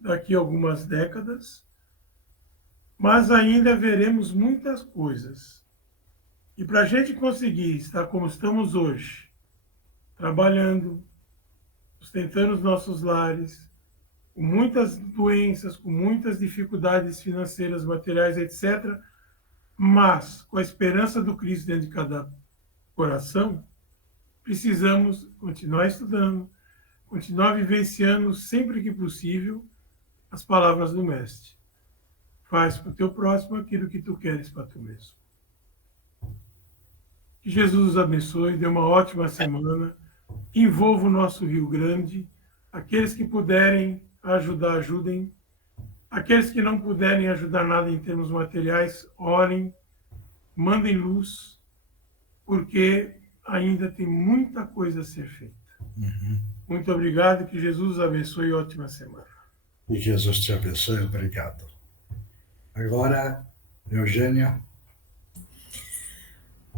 daqui a algumas décadas, mas ainda veremos muitas coisas. E para a gente conseguir estar como estamos hoje, trabalhando, sustentando os nossos lares, com muitas doenças, com muitas dificuldades financeiras, materiais, etc., mas com a esperança do Cristo dentro de cada coração, precisamos continuar estudando, continuar vivenciando sempre que possível as palavras do Mestre. Faz para o teu próximo aquilo que tu queres para tu mesmo. Que Jesus os abençoe, dê uma ótima semana, envolva o nosso Rio Grande, aqueles que puderem ajudar, ajudem, aqueles que não puderem ajudar nada em termos materiais, orem, mandem luz, porque ainda tem muita coisa a ser feita. Muito obrigado, que Jesus os abençoe e ótima semana. E Jesus te abençoe, obrigado. Agora, Eugênia.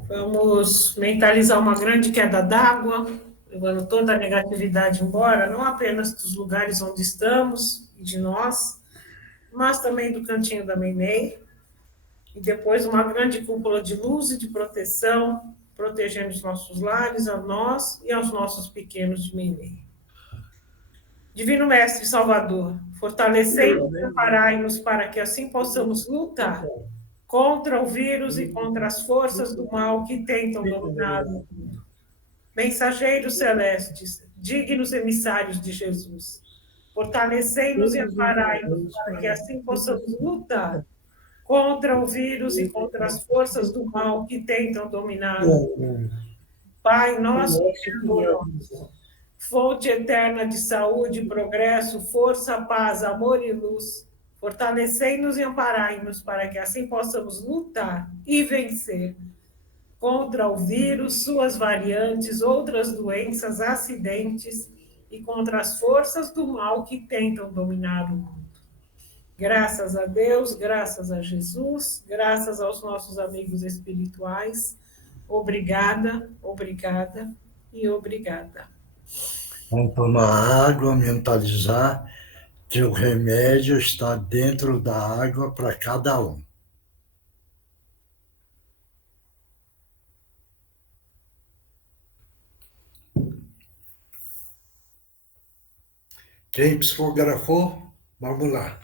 Vamos mentalizar uma grande queda d'água, levando toda a negatividade embora, não apenas dos lugares onde estamos e de nós, mas também do cantinho da Meimei. E depois uma grande cúpula de luz e de proteção, protegendo os nossos lares, a nós e aos nossos pequenos de Meimei. Divino Mestre Salvador, fortalecei-nos e amparai-nos para que assim possamos lutar contra o vírus e contra as forças do mal que tentam dominar o mundo. Mensageiros celestes, dignos emissários de Jesus, fortalecei-nos e amparai-nos para que assim possamos lutar contra o vírus e contra as forças do mal que tentam dominar o mundo. Pai nosso que perdoamos, fonte eterna de saúde, progresso, força, paz, amor e luz, fortalecei-nos e amparai-nos para que assim possamos lutar e vencer contra o vírus, suas variantes, outras doenças, acidentes e contra as forças do mal que tentam dominar o mundo. Graças a Deus, graças a Jesus, graças aos nossos amigos espirituais. Obrigada, obrigada e obrigada. Vamos tomar água, mentalizar que o remédio está dentro da água para cada um. Quem psicografou? Vamos lá.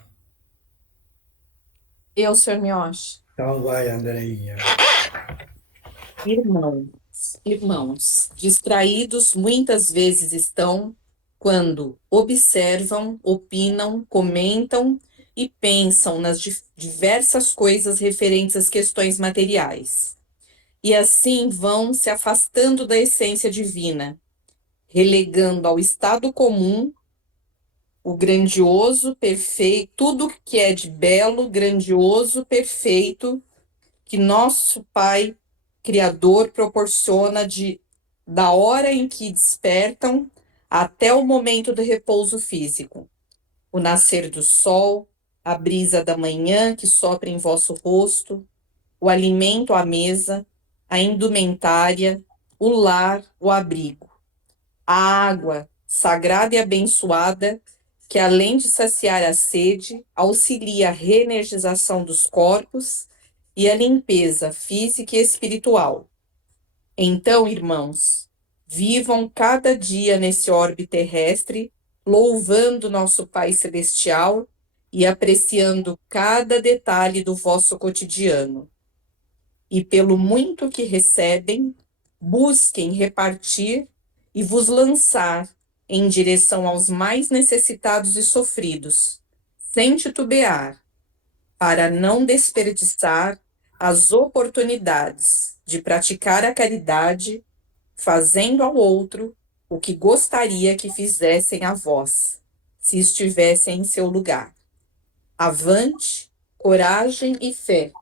Eu, Sr. Mioche. Então vai, Andreinha. Irmãos, distraídos muitas vezes estão quando observam, opinam, comentam e pensam nas diversas coisas referentes às questões materiais. E assim vão se afastando da essência divina, relegando ao estado comum o grandioso, perfeito, tudo que é de belo, grandioso, perfeito, que nosso Pai Criador proporciona da hora em que despertam até o momento do repouso físico. O nascer do sol, a brisa da manhã que sopra em vosso rosto, o alimento à mesa, a indumentária, o lar, o abrigo. A água, sagrada e abençoada, que além de saciar a sede, auxilia a reenergização dos corpos e a limpeza física e espiritual. Então, irmãos, vivam cada dia nesse orbe terrestre, louvando nosso Pai Celestial e apreciando cada detalhe do vosso cotidiano. E pelo muito que recebem, busquem repartir e vos lançar em direção aos mais necessitados e sofridos, sem titubear, para não desperdiçar as oportunidades de praticar a caridade, fazendo ao outro o que gostaria que fizessem a vós, se estivessem em seu lugar. Avante, coragem e fé.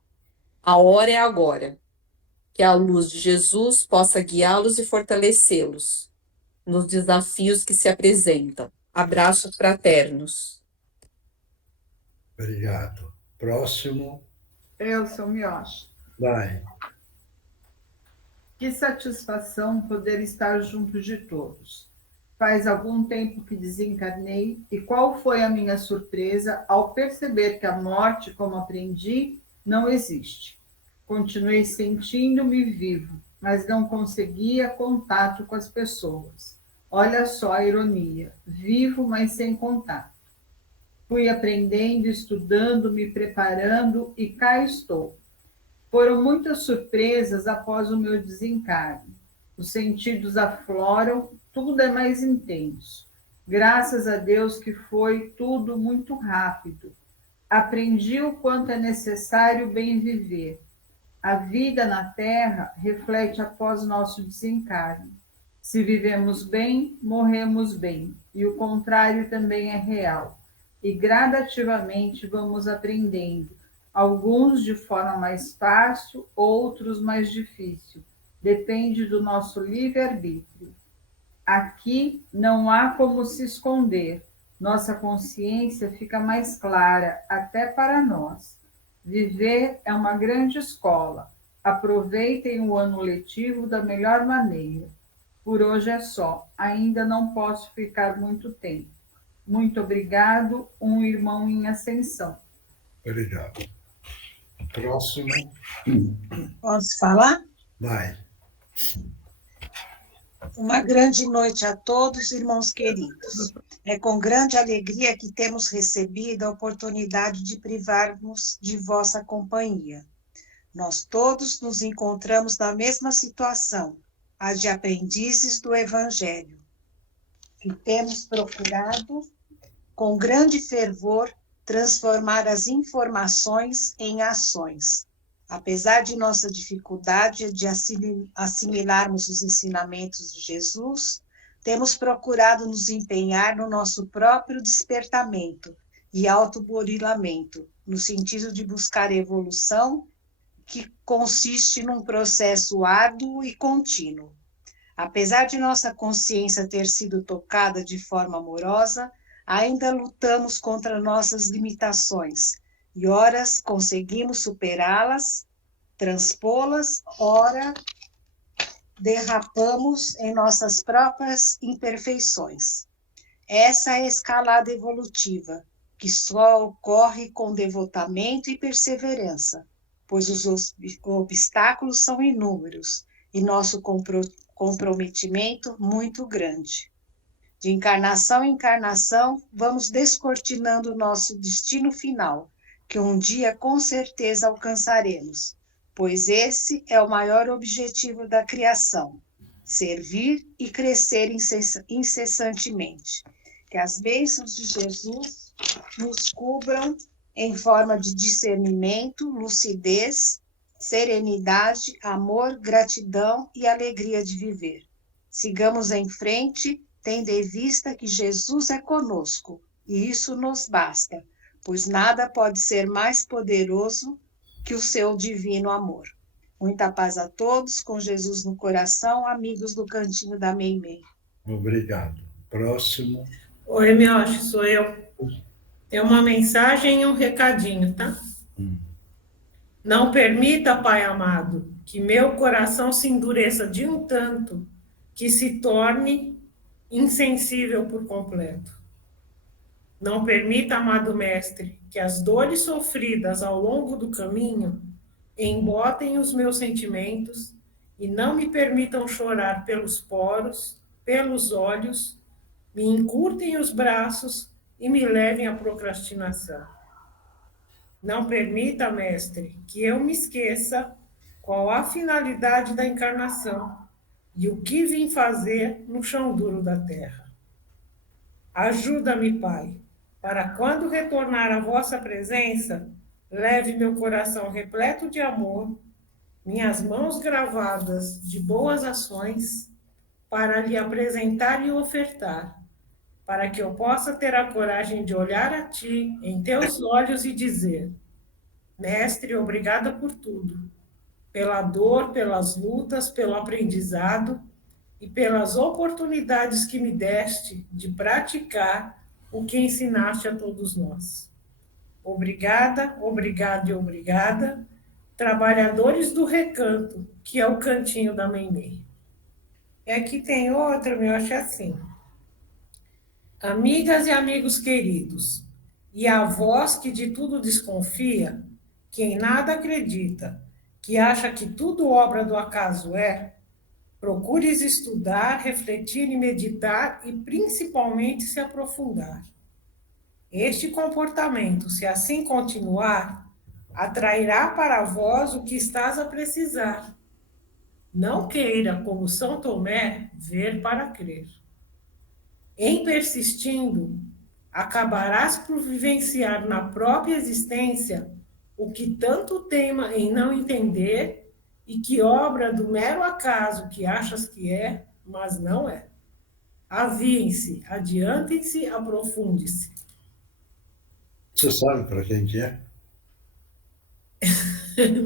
A hora é agora. Que a luz de Jesus possa guiá-los e fortalecê-los nos desafios que se apresentam. Abraços fraternos. Obrigado. Próximo. Elson Miocha. Vai. Que satisfação poder estar junto de todos. Faz algum tempo que desencarnei, e qual foi a minha surpresa ao perceber que a morte, como aprendi, não existe. Continuei sentindo-me vivo, mas não conseguia contato com as pessoas. Olha só a ironia, vivo, mas sem contato. Fui aprendendo, estudando, me preparando e cá estou. Foram muitas surpresas após o meu desencarne. Os sentidos afloram, tudo é mais intenso. Graças a Deus que foi tudo muito rápido. Aprendi o quanto é necessário bem viver. A vida na Terra reflete após nosso desencarne. Se vivemos bem, morremos bem, e o contrário também é real. E gradativamente vamos aprendendo, alguns de forma mais fácil, outros mais difícil. Depende do nosso livre-arbítrio. Aqui não há como se esconder. Nossa consciência fica mais clara, até para nós. Viver é uma grande escola. Aproveitem o ano letivo da melhor maneira. Por hoje é só. Ainda não posso ficar muito tempo. Muito obrigado, um irmão em ascensão. Obrigado. Próximo. Posso falar? Vai. Uma grande noite a todos, irmãos queridos. É com grande alegria que temos recebido a oportunidade de privar-nos de vossa companhia. Nós todos nos encontramos na mesma situação, a de aprendizes do Evangelho, e temos procurado, com grande fervor, transformar as informações em ações. Apesar de nossa dificuldade de assimilarmos os ensinamentos de Jesus, temos procurado nos empenhar no nosso próprio despertamento e autoburilamento, no sentido de buscar evolução, que consiste num processo árduo e contínuo. Apesar de nossa consciência ter sido tocada de forma amorosa, ainda lutamos contra nossas limitações, e horas conseguimos superá-las, transpô-las, ora derrapamos em nossas próprias imperfeições. Essa é a escalada evolutiva, que só ocorre com devotamento e perseverança, pois os obstáculos são inúmeros e nosso comprometimento muito grande. De encarnação em encarnação, vamos descortinando o nosso destino final, que um dia com certeza alcançaremos, pois esse é o maior objetivo da criação, servir e crescer incessantemente. Que as bênçãos de Jesus nos cubram em forma de discernimento, lucidez, serenidade, amor, gratidão e alegria de viver. Sigamos em frente, tendo em vista que Jesus é conosco, e isso nos basta, pois nada pode ser mais poderoso que o seu divino amor. Muita paz a todos, com Jesus no coração, amigos do Cantinho da Meimei. Obrigado. Próximo. Oi, Miocha, sou eu. Tem uma mensagem e um recadinho, tá? Não permita, Pai amado, que meu coração se endureça de um tanto que se torne insensível por completo. Não permita, amado Mestre, que as dores sofridas ao longo do caminho embotem os meus sentimentos e não me permitam chorar pelos poros, pelos olhos, me encurtem os braços e me levem à procrastinação. Não permita, mestre, que eu me esqueça qual a finalidade da encarnação e o que vim fazer no chão duro da terra. Ajuda-me, Pai, para quando retornar à vossa presença, leve meu coração repleto de amor, minhas mãos gravadas de boas ações, para lhe apresentar e ofertar, para que eu possa ter a coragem de olhar a ti em teus olhos e dizer: Mestre, obrigada por tudo, pela dor, pelas lutas, pelo aprendizado e pelas oportunidades que me deste de praticar o que ensinaste a todos nós. Obrigada, obrigada e obrigada, trabalhadores do recanto, que é o cantinho da Meimei. E aqui tem outra, eu acho assim. Amigas e amigos queridos, e a vós que de tudo desconfia, que em nada acredita, que acha que tudo obra do acaso é, procures estudar, refletir e meditar e principalmente se aprofundar. Este comportamento, se assim continuar, atrairá para vós o que estás a precisar. Não queira, como São Tomé, ver para crer. Em persistindo, acabarás por vivenciar na própria existência o que tanto teima em não entender e que obra do mero acaso que achas que é, mas não é. Aviem-se, adiantem-se, aprofunde-se. Você sabe para quem que é?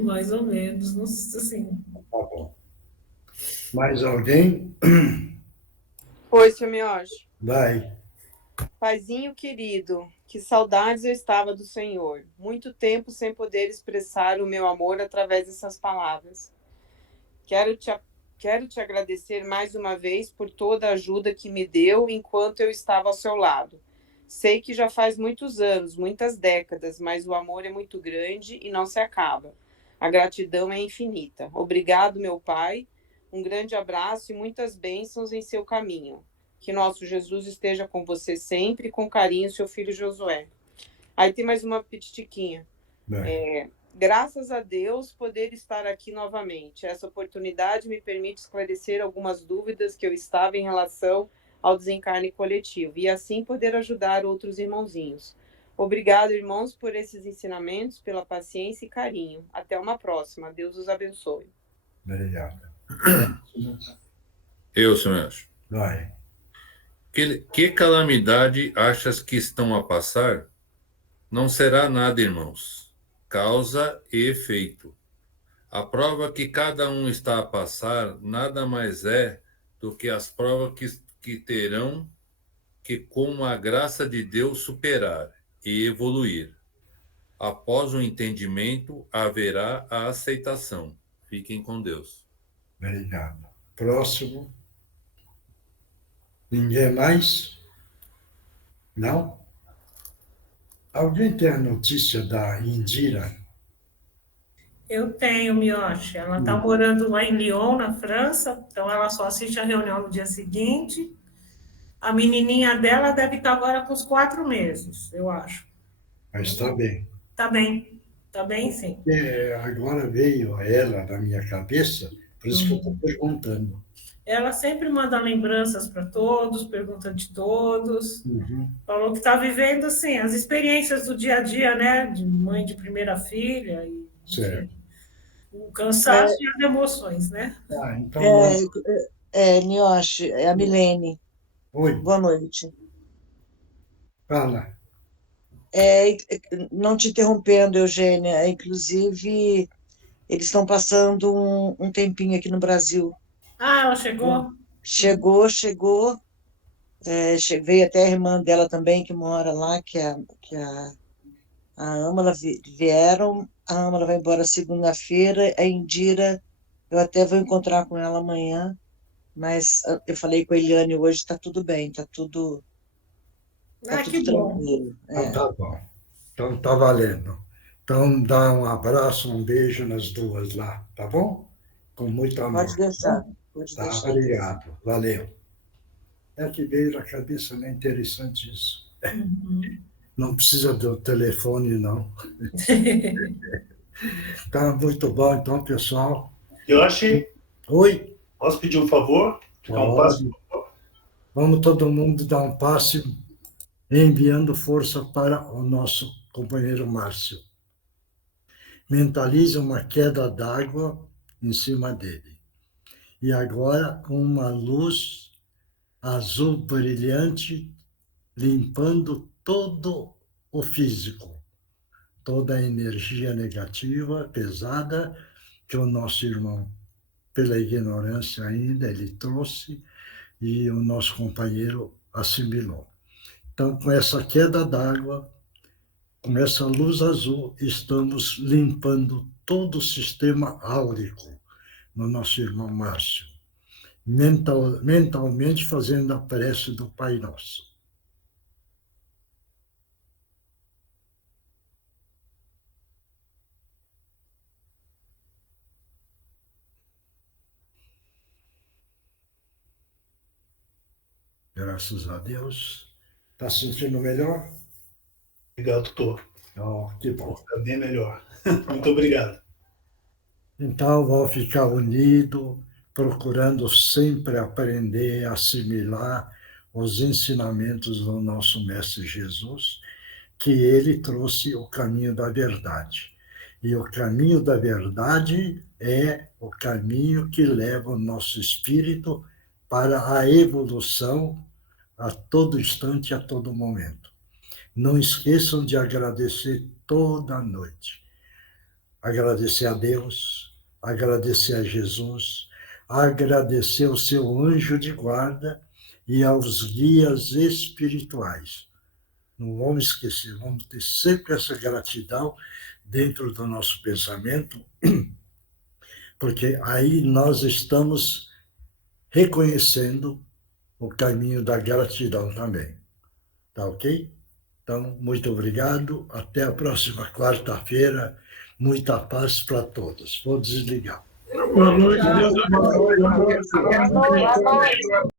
Mais ou menos, não sei, assim. Tá bom. Mais alguém? Oi, seu Miojo. Vai. Paizinho querido, que saudades eu estava do Senhor. Muito tempo sem poder expressar o meu amor através dessas palavras. Quero te agradecer mais uma vez por toda a ajuda que me deu enquanto eu estava ao seu lado. Sei que já faz muitos anos, muitas décadas, mas o amor é muito grande e não se acaba. A gratidão é infinita. Obrigado, meu Pai. Um grande abraço e muitas bênçãos em seu caminho. Que nosso Jesus esteja com você sempre, com carinho, seu filho Josué. Aí tem mais uma petitiquinha. Graças a Deus poder estar aqui novamente. Essa oportunidade me permite esclarecer algumas dúvidas que eu estava em relação ao desencarne coletivo e assim poder ajudar outros irmãozinhos. Obrigado, irmãos, por esses ensinamentos, pela paciência e carinho. Até uma próxima. Deus os abençoe. Obrigado. Eu, senhor. Vai. Que calamidade achas que estão a passar? Não será nada, irmãos. Causa e efeito. A prova que cada um está a passar nada mais é do que as provas que terão que, com a graça de Deus, superar e evoluir. Após o entendimento, haverá a aceitação. Fiquem com Deus. Obrigado. Próximo. Ninguém mais? Não? Alguém tem a notícia da Indira? Eu tenho, Mioche. Ela está morando lá em Lyon, na França, então ela só assiste a reunião no dia seguinte. A menininha dela deve estar agora com uns 4 meses, eu acho. Mas está bem. Está bem sim. Agora veio ela na minha cabeça, por isso que eu estou perguntando. Ela sempre manda lembranças para todos, pergunta de todos. Falou que está vivendo, assim, as experiências do dia a dia, né? De mãe de primeira filha. E, certo. Enfim, o cansaço e as emoções, né? Então... Nioche, é a Milene. Oi. Boa noite. Fala. Não te interrompendo, Eugênia, inclusive eles estão passando um tempinho aqui no Brasil. Ah, ela chegou? Chegou. Veio até a irmã dela também, que mora lá, que a Âmala, vieram. A Âmala vai embora segunda-feira. A Indira, eu até vou encontrar com ela amanhã, mas eu falei com a Eliane hoje, está tudo bem, está tudo que tranquilo. Então tá bom. Então tá valendo. Então, dá um abraço, um beijo nas duas lá, tá bom? Com muito amor. Pode deixar. Pode Tá, deixar. obrigado. Valeu. É que veio na cabeça, né? Interessante isso. Não precisa do telefone, não. Tá muito bom, então, pessoal. Yoshi, Oi? posso pedir um favor? Ficar um passo? Vamos todo mundo dar um passe enviando força para o nosso companheiro Márcio. Mentalize uma queda d'água em cima dele. E agora, uma luz azul brilhante limpando todo o físico, toda a energia negativa, pesada, que o nosso irmão, pela ignorância ainda, ele trouxe e o nosso companheiro assimilou. Então, com essa queda d'água, com essa luz azul, estamos limpando todo o sistema áurico no nosso irmão Márcio, mentalmente fazendo a prece do Pai Nosso. Graças a Deus. Está se sentindo melhor? Obrigado, doutor. Oh, que bom. Está bem melhor. Muito obrigado. Então, vamos ficar unidos, procurando sempre aprender, assimilar os ensinamentos do nosso Mestre Jesus, que ele trouxe o caminho da verdade. E o caminho da verdade é o caminho que leva o nosso espírito para a evolução a todo instante, a todo momento. Não esqueçam de agradecer toda noite. Agradecer a Deus, agradecer a Jesus, agradecer ao seu anjo de guarda e aos guias espirituais. Não vamos esquecer, vamos ter sempre essa gratidão dentro do nosso pensamento, porque aí nós estamos reconhecendo o caminho da gratidão também. Tá ok? Então, muito obrigado. Até a próxima quarta-feira. Muita paz para todos. Vou desligar. Boa noite, Deus abençoe. Boa noite.